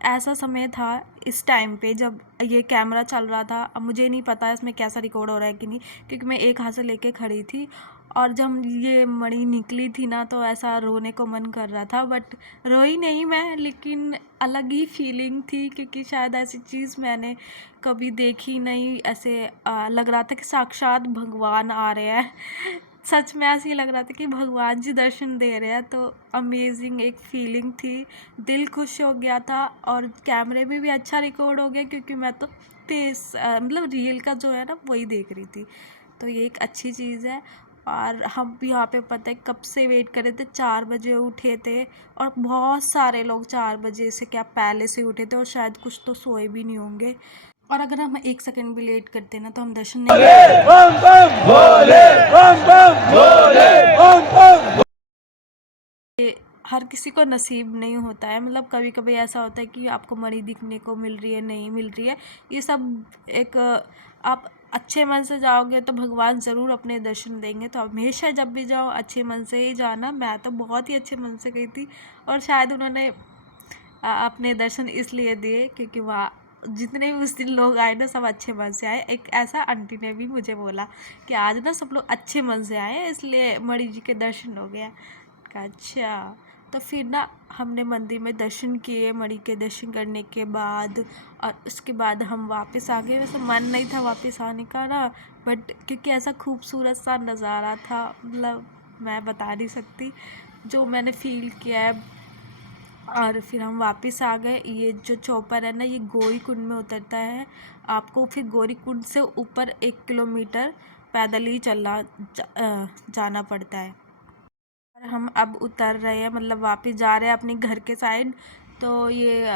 ऐसा समय था इस टाइम पे जब ये कैमरा चल रहा था, अब मुझे नहीं पता इसमें कैसा रिकॉर्ड हो रहा है कि नहीं, क्योंकि मैं एक हाथ से लेके खड़ी थी। और जब ये मणि निकली थी ना तो ऐसा रोने को मन कर रहा था, बट रोई नहीं मैं, लेकिन अलग ही फीलिंग थी, क्योंकि शायद ऐसी चीज़ मैंने कभी देखी नहीं। ऐसे लग रहा था कि साक्षात भगवान आ रहे हैं सच में ऐसे ही लग रहा था कि भगवान जी दर्शन दे रहे हैं। तो अमेजिंग एक फीलिंग थी, दिल खुश हो गया था। और कैमरे में भी अच्छा रिकॉर्ड हो गया, क्योंकि मैं तो तेज मतलब रील का जो है ना वही देख रही थी। तो ये एक अच्छी चीज़ है। और हम भी यहाँ पे पता है कब से वेट कर रहे थे, 4 बजे उठे थे। और बहुत सारे लोग 4 बजे से क्या पहले से उठे थे, और शायद कुछ तो सोए भी नहीं होंगे। और अगर हम 1 सेकंड भी लेट करते ना तो हम दर्शन नहीं ये हर किसी को नसीब नहीं होता है। मतलब कभी कभी ऐसा होता है कि आपको मणि दिखने को मिल रही है, नहीं मिल रही है, ये सब एक आप अच्छे मन से जाओगे तो भगवान ज़रूर अपने दर्शन देंगे। तो हमेशा जब भी जाओ अच्छे मन से ही जाना। मैं तो बहुत ही अच्छे मन से गई थी, और शायद उन्होंने अपने दर्शन इसलिए दिए क्योंकि वहाँ जितने भी उस दिन लोग आए ना सब अच्छे मन से आए। एक ऐसा आंटी ने भी मुझे बोला कि आज ना सब लोग अच्छे मन से आए इसलिए मणि जी के दर्शन हो गया। अच्छा, तो फिर ना हमने मंदिर में दर्शन किए, मणि के दर्शन करने के बाद, और उसके बाद हम वापस आ गए। वैसे मन नहीं था वापस आने का ना, बट क्योंकि ऐसा खूबसूरत सा नज़ारा था, मतलब मैं बता नहीं सकती जो मैंने फ़ील किया है। और फिर हम वापस आ गए। ये जो चौपर है ना, ये गौरी कुंड में उतरता है। आपको फिर गौरी कुंड से ऊपर 1 किलोमीटर पैदल ही जाना पड़ता है। और हम अब उतर रहे हैं, मतलब वापस जा रहे हैं अपने घर के साइड। तो ये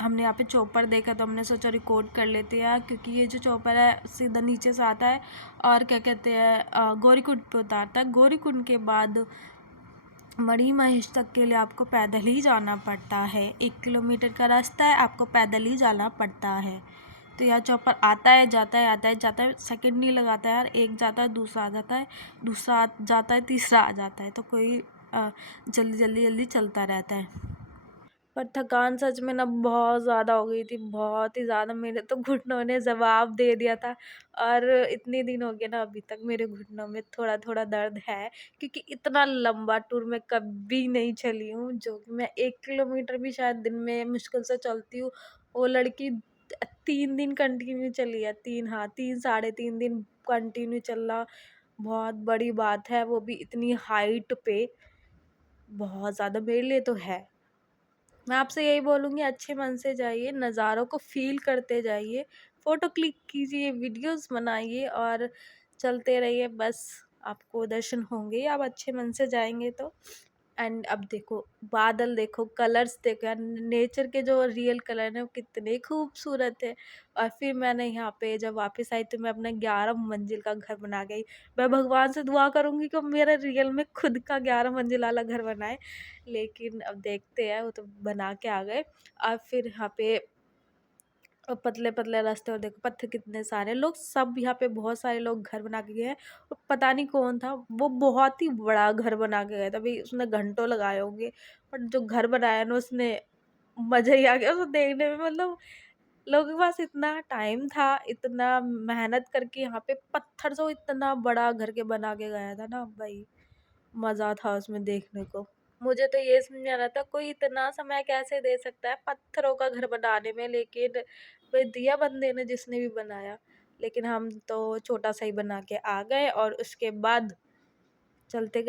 हमने यहाँ पे चौपर देखा तो हमने सोचा रिकॉर्ड कर लेते हैं, क्योंकि ये जो चौपर है सीधा नीचे से आता है और क्या कहते हैं गौरी कुंड पे उतारता है। गौरी कुंड के बाद मणि महेश तक के लिए आपको पैदल ही जाना पड़ता है। 1 किलोमीटर का रास्ता है, आपको पैदल ही जाना पड़ता है। तो यह चौपर आता है, जाता है, आता है, जाता है, सेकंड नहीं लगाता है यार। एक जाता है, दूसरा आ जाता है, दूसरा जाता है, तीसरा आ जाता है। तो कोई जल्दी जल्दी जल्दी चलता रहता है। पर थकान सच में ना बहुत ज़्यादा हो गई थी, बहुत ही ज़्यादा। मेरे तो घुटनों ने जवाब दे दिया था। और इतने दिन हो गए ना, अभी तक मेरे घुटनों में थोड़ा थोड़ा दर्द है, क्योंकि इतना लंबा टूर मैं कभी नहीं चली हूँ। जो कि मैं 1 किलोमीटर भी शायद दिन में मुश्किल से चलती हूँ। वो लड़की 3 दिन कंटिन्यू चली है। 3 साढ़े 3 दिन कंटिन्यू चलना बहुत बड़ी बात है, वो भी इतनी हाइट पे। बहुत ज़्यादा मेरे लिए तो है। मैं आपसे यही बोलूँगी, अच्छे मन से जाइए, नज़ारों को फ़ील करते जाइए, फ़ोटो क्लिक कीजिए, वीडियोज़ बनाइए और चलते रहिए। बस आपको दर्शन होंगे ही, आप अच्छे मन से जाएँगे तो। एंड अब देखो बादल, देखो कलर्स, देखो यार, नेचर के जो रियल कलर हैं वो कितने खूबसूरत है। और फिर मैंने यहाँ पे जब वापस आई तो मैं अपना 11 मंजिल का घर बना गई। मैं भगवान से दुआ करूँगी कि मेरा रियल में खुद का 11 मंजिल वाला घर बनाए, लेकिन अब देखते हैं, वो तो बना के आ गए। और फिर यहाँ पे पतले पतले रास्ते, और देखो पत्थर कितने सारे, लोग सब यहाँ पे बहुत सारे लोग घर बना के गए हैं। और पता नहीं कौन था वो, बहुत ही बड़ा घर बना के गया था भाई, उसने घंटों लगाए होंगे। बट जो घर बनाया ना उसने, मज़ा ही आ गया उसको देखने में। मतलब लोगों के पास इतना टाइम था, इतना मेहनत करके यहाँ पे पत्थर से वो इतना बड़ा घर के बना के गया था ना भाई, मज़ा था उसमें देखने को। मुझे तो ये समझ नहीं आ रहा था कोई इतना समय कैसे दे सकता है पत्थरों का घर बनाने में, लेकिन भाई दिया बंदे ने जिसने भी बनाया। लेकिन हम तो छोटा सा ही बना के आ गए, और उसके बाद चलते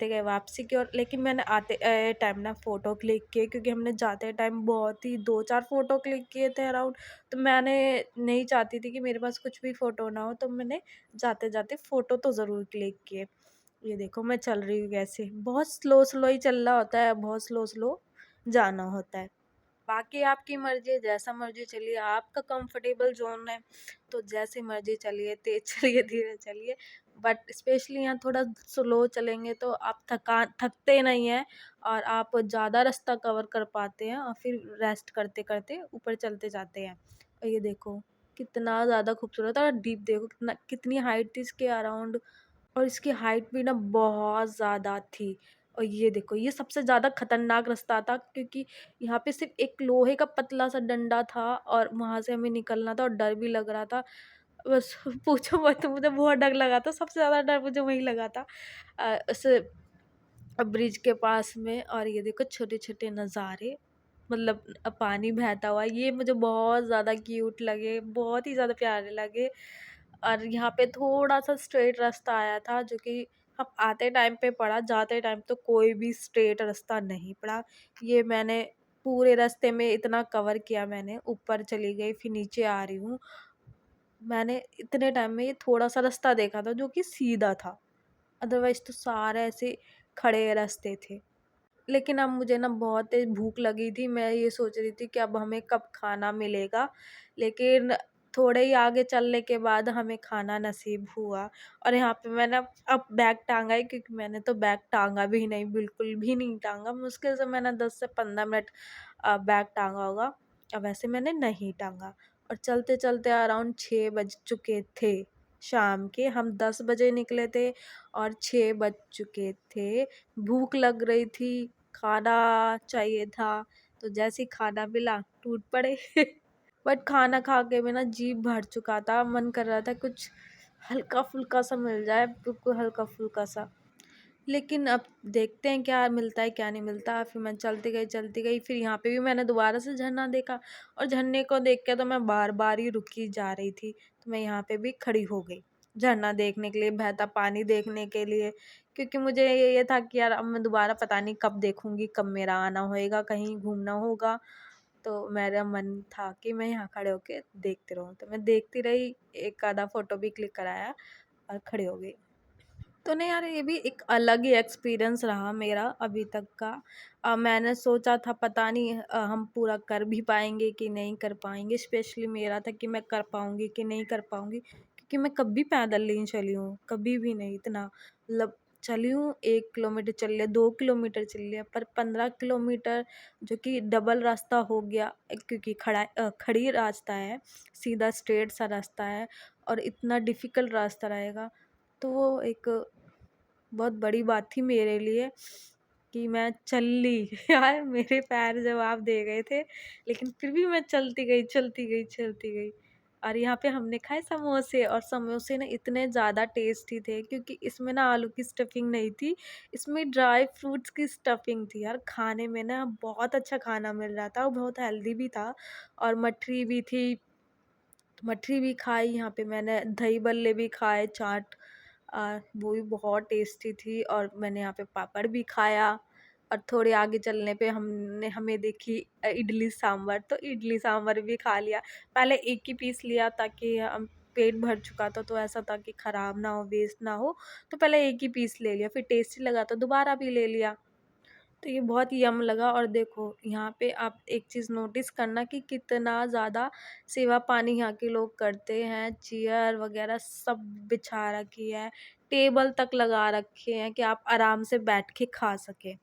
गए वापसी की ओर। लेकिन मैंने आते टाइम ना फ़ोटो क्लिक किए, क्योंकि हमने जाते टाइम बहुत ही 2-4 फ़ोटो क्लिक किए थे अराउंड। तो मैंने नहीं चाहती थी कि मेरे पास कुछ भी फ़ोटो ना हो, तो मैंने जाते जाते फ़ोटो तो ज़रूर क्लिक किए। ये देखो मैं चल रही हूँ कैसे, बहुत स्लो स्लो ही चलना होता है, बहुत स्लो स्लो जाना होता है। बाकी आपकी मर्ज़ी है, जैसा मर्ज़ी चलिए, आपका कंफर्टेबल ज़ोन है तो जैसे मर्ज़ी चलिए, तेज़ चलिए, धीरे चलिए। बट स्पेशली यहाँ थोड़ा स्लो चलेंगे तो आप थकते नहीं हैं, और आप ज़्यादा रास्ता कवर कर पाते हैं, और फिर रेस्ट करते करते ऊपर चलते जाते हैं। और ये देखो कितना ज़्यादा खूबसूरत है, और डीप देखो कितनी हाइट थी इसके अराउंड, और इसकी हाइट भी ना बहुत ज़्यादा थी। और ये देखो ये सबसे ज़्यादा खतरनाक रास्ता था, क्योंकि यहाँ पे सिर्फ एक लोहे का पतला सा डंडा था, और वहाँ से हमें निकलना था, और डर भी लग रहा था। बस पूछो मत, मुझे बहुत डर लगा था, सबसे ज़्यादा डर मुझे वहीं लगा था उस ब्रिज के पास में। और ये देखो छोटे छोटे नज़ारे, मतलब पानी बहता हुआ, ये मुझे बहुत ज़्यादा क्यूट लगे, बहुत ही ज़्यादा प्यारे लगे। और यहाँ पे थोड़ा सा स्ट्रेट रास्ता आया था, जो कि हम आते टाइम पे पड़ा, जाते टाइम तो कोई भी स्ट्रेट रास्ता नहीं पड़ा। ये मैंने पूरे रास्ते में इतना कवर किया, मैंने ऊपर चली गई फिर नीचे आ रही हूँ। मैंने इतने टाइम में ये थोड़ा सा रास्ता देखा था जो कि सीधा था, अदरवाइज तो सारे ऐसे खड़े रास्ते थे। लेकिन अब मुझे ना बहुत तेज़ भूख लगी थी, मैं ये सोच रही थी कि अब हमें कब खाना मिलेगा, लेकिन थोड़े ही आगे चलने के बाद हमें खाना नसीब हुआ। और यहाँ पे मैंने अब बैग टांगा है, क्योंकि मैंने तो बैग टांगा भी नहीं, बिल्कुल भी नहीं टांगा, मुश्किल से मैंने 10 से 15 मिनट बैग टांगा होगा, अब वैसे मैंने नहीं टांगा। और चलते चलते अराउंड 6 बज चुके थे शाम के, हम 10 बजे निकले थे और 6 बज चुके थे। भूख लग रही थी, खाना चाहिए था, तो जैसे ही खाना मिला टूट पड़े। बट खाना खा के भी ना जी भर चुका था, मन कर रहा था कुछ हल्का फुल्का सा मिल जाए, बिल्कुल हल्का फुल्का सा। लेकिन अब देखते हैं क्या मिलता है क्या नहीं मिलता। फिर मैं चलती गई, फिर यहाँ पे भी मैंने दोबारा से झरना देखा और झरने को देख के तो मैं बार बार ही रुकी जा रही थी। तो मैं यहाँ पे भी खड़ी हो गई झरना देखने के लिए, बहता पानी देखने के लिए, क्योंकि मुझे ये था कि यार अब मैं दोबारा पता नहीं कब देखूंगी, कब मेरा आना होएगा, कहीं घूमना होगा। तो मेरा मन था कि मैं यहाँ खड़े होके देखती रहूँ, तो मैं देखती रही, एक आधा फोटो भी क्लिक कराया और खड़ी हो गई। तो नहीं यार, ये भी एक अलग ही एक्सपीरियंस रहा मेरा अभी तक का। मैंने सोचा था पता नहीं हम पूरा कर भी पाएंगे कि नहीं कर पाएंगे। स्पेशली मेरा था कि मैं कर पाऊंगी कि नहीं कर पाऊंगी, क्योंकि मैं कभी पैदल नहीं चली हूँ, कभी भी नहीं इतना। मतलब चली हूँ 1 किलोमीटर चल लिया, 2 किलोमीटर चल लिया, पर 15 किलोमीटर जो कि डबल रास्ता हो गया, क्योंकि खड़ी रास्ता है, सीधा स्ट्रेट सा रास्ता है और इतना डिफ़िकल्ट रास्ता रहेगा। तो वो एक बहुत बड़ी बात थी मेरे लिए कि मैं चल ली यार, मेरे पैर जवाब दे गए थे, लेकिन फिर भी मैं चलती गई। और यहाँ पे हमने खाए समोसे, और समोसे ना इतने ज़्यादा टेस्टी थे, क्योंकि इसमें ना आलू की स्टफिंग नहीं थी, इसमें ड्राई फ्रूट्स की स्टफिंग थी। यार खाने में ना बहुत अच्छा खाना मिल रहा था और बहुत हेल्दी भी था, और मठरी भी थी, मठरी भी खाई। यहाँ पे मैंने दही बल्ले भी खाए, चाट, वो भी बहुत टेस्टी थी, और मैंने यहाँ पे पापड़ भी खाया। और थोड़े आगे चलने पे हमें देखी इडली सांभर, तो इडली सांभर भी खा लिया। पहले एक ही पीस लिया ताकि पेट भर चुका था, तो ऐसा था कि ख़राब ना हो, वेस्ट ना हो, तो पहले एक ही पीस ले लिया, फिर टेस्टी लगा तो दोबारा भी ले लिया। तो ये बहुत यम लगा। और देखो यहाँ पे आप एक चीज़ नोटिस करना कि कितना ज़्यादा सेवा पानी यहाँ के लोग करते हैं। चेयर वगैरह सब बिछा रखी है, टेबल तक लगा रखे हैं कि आप आराम से बैठ के खा सकें।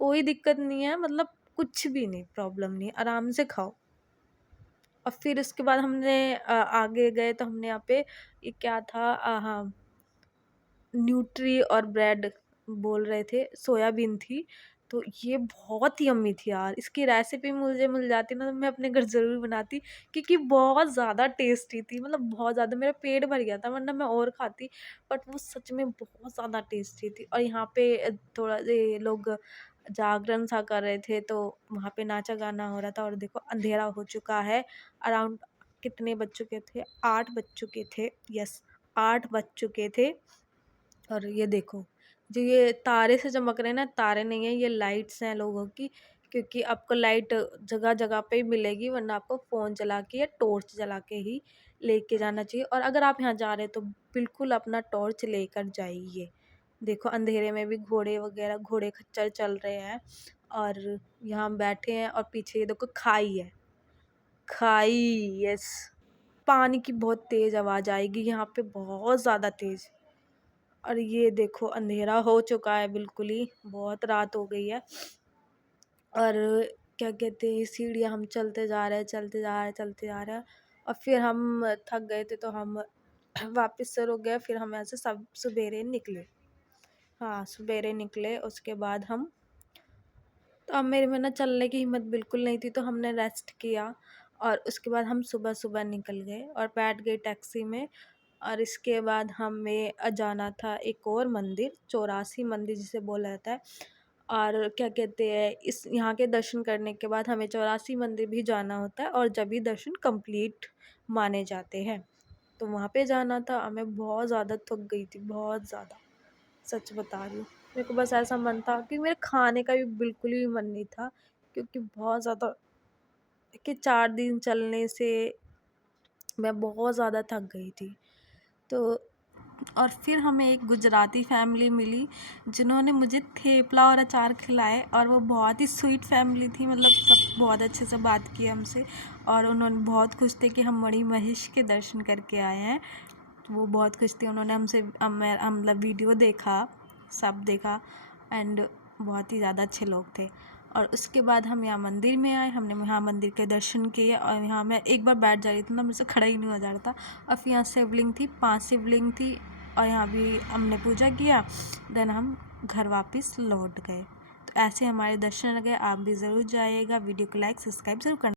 कोई दिक्कत नहीं है, मतलब कुछ भी नहीं, प्रॉब्लम नहीं, आराम से खाओ। और फिर उसके बाद हमने आगे गए तो हमने यहाँ पे ये क्या था, हाँ, न्यूट्री और ब्रेड बोल रहे थे, सोयाबीन थी। तो ये बहुत ही यम्मी थी यार, इसकी रेसिपी मुझे मिल जाती ना तो मैं अपने घर ज़रूर बनाती, क्योंकि बहुत ज़्यादा टेस्टी थी। मतलब बहुत ज़्यादा, मेरा पेट भर गया था, वरना मैं और खाती, बट वो सच में बहुत ज़्यादा टेस्टी थी। और यहाँ पे थोड़ा ये लोग जागरण सा कर रहे थे, तो वहाँ पे नाचा गाना हो रहा था। और देखो अंधेरा हो चुका है, अराउंड कितने बज चुके थे, 8 बज चुके थे, यस 8 बज चुके थे। और ये देखो जो ये तारे से चमक रहे हैं ना, तारे नहीं है, ये लाइट्स हैं लोगों की, क्योंकि आपको लाइट जगह जगह पे ही मिलेगी, वरना आपको फ़ोन चला के या टॉर्च जला के ही लेके जाना चाहिए। और अगर आप यहाँ जा रहे हैं तो बिल्कुल अपना टॉर्च लेकर जाइए। देखो अंधेरे में भी घोड़े वगैरह, घोड़े खच्चर चल रहे हैं, और यहाँ हम बैठे हैं, और पीछे ये देखो खाई है, खाई, यस। पानी की बहुत तेज़ आवाज़ आएगी यहाँ पे, बहुत ज़्यादा तेज़। और ये देखो अंधेरा हो चुका है, बिल्कुल ही बहुत रात हो गई है। और क्या कहते हैं, सीढ़ियाँ हम चलते जा रहे हैं, और फिर हम थक गए थे, तो हम वापस से रुक गए। फिर हम ऐसे सब सवेरे निकले, हाँ सवेरे निकले। उसके बाद हम, तो अब मेरे में ना चलने की हिम्मत बिल्कुल नहीं थी, तो हमने रेस्ट किया, और उसके बाद हम सुबह सुबह निकल गए और बैठ गए टैक्सी में। और इसके बाद हमें जाना था एक और मंदिर, 84 मंदिर जिसे बोला जाता है। और क्या कहते हैं, इस यहाँ के दर्शन करने के बाद हमें 84 मंदिर भी जाना होता है, और जब भी दर्शन कंप्लीट माने जाते हैं। तो वहाँ पे जाना था। मैं बहुत ज़्यादा थक गई थी, बहुत ज़्यादा, सच बता रही हूँ। मेरे को बस ऐसा मन था कि मेरे खाने का भी बिल्कुल भी मन नहीं था, क्योंकि बहुत ज़्यादा, कि 4 दिन चलने से मैं बहुत ज़्यादा थक गई थी। तो और फिर हमें एक गुजराती फैमिली मिली, जिन्होंने मुझे थेपला और अचार खिलाए, और वो बहुत ही स्वीट फैमिली थी। मतलब सब बहुत अच्छे से बात की हमसे, और उन्होंने बहुत खुश थे कि हम मणि महेश के दर्शन करके आए हैं। तो वो बहुत खुश थी, उन्होंने हमसे मतलब वीडियो देखा, सब देखा, एंड बहुत ही ज़्यादा अच्छे लोग थे। और उसके बाद हम यहाँ मंदिर में आए, हमने यहाँ मंदिर के दर्शन किए, और यहाँ मैं एक बार बैठ जा रही थी ना, मुझसे खड़ा ही नहीं हो जा रहा था। और फिर यहाँ शिवलिंग थी, 5 शिवलिंग थी, और यहाँ भी हमने पूजा किया, देन हम घर वापस लौट गए। तो ऐसे हमारे दर्शन लगे। आप भी ज़रूर जाइएगा। वीडियो को लाइक सब्सक्राइब ज़रूर करना।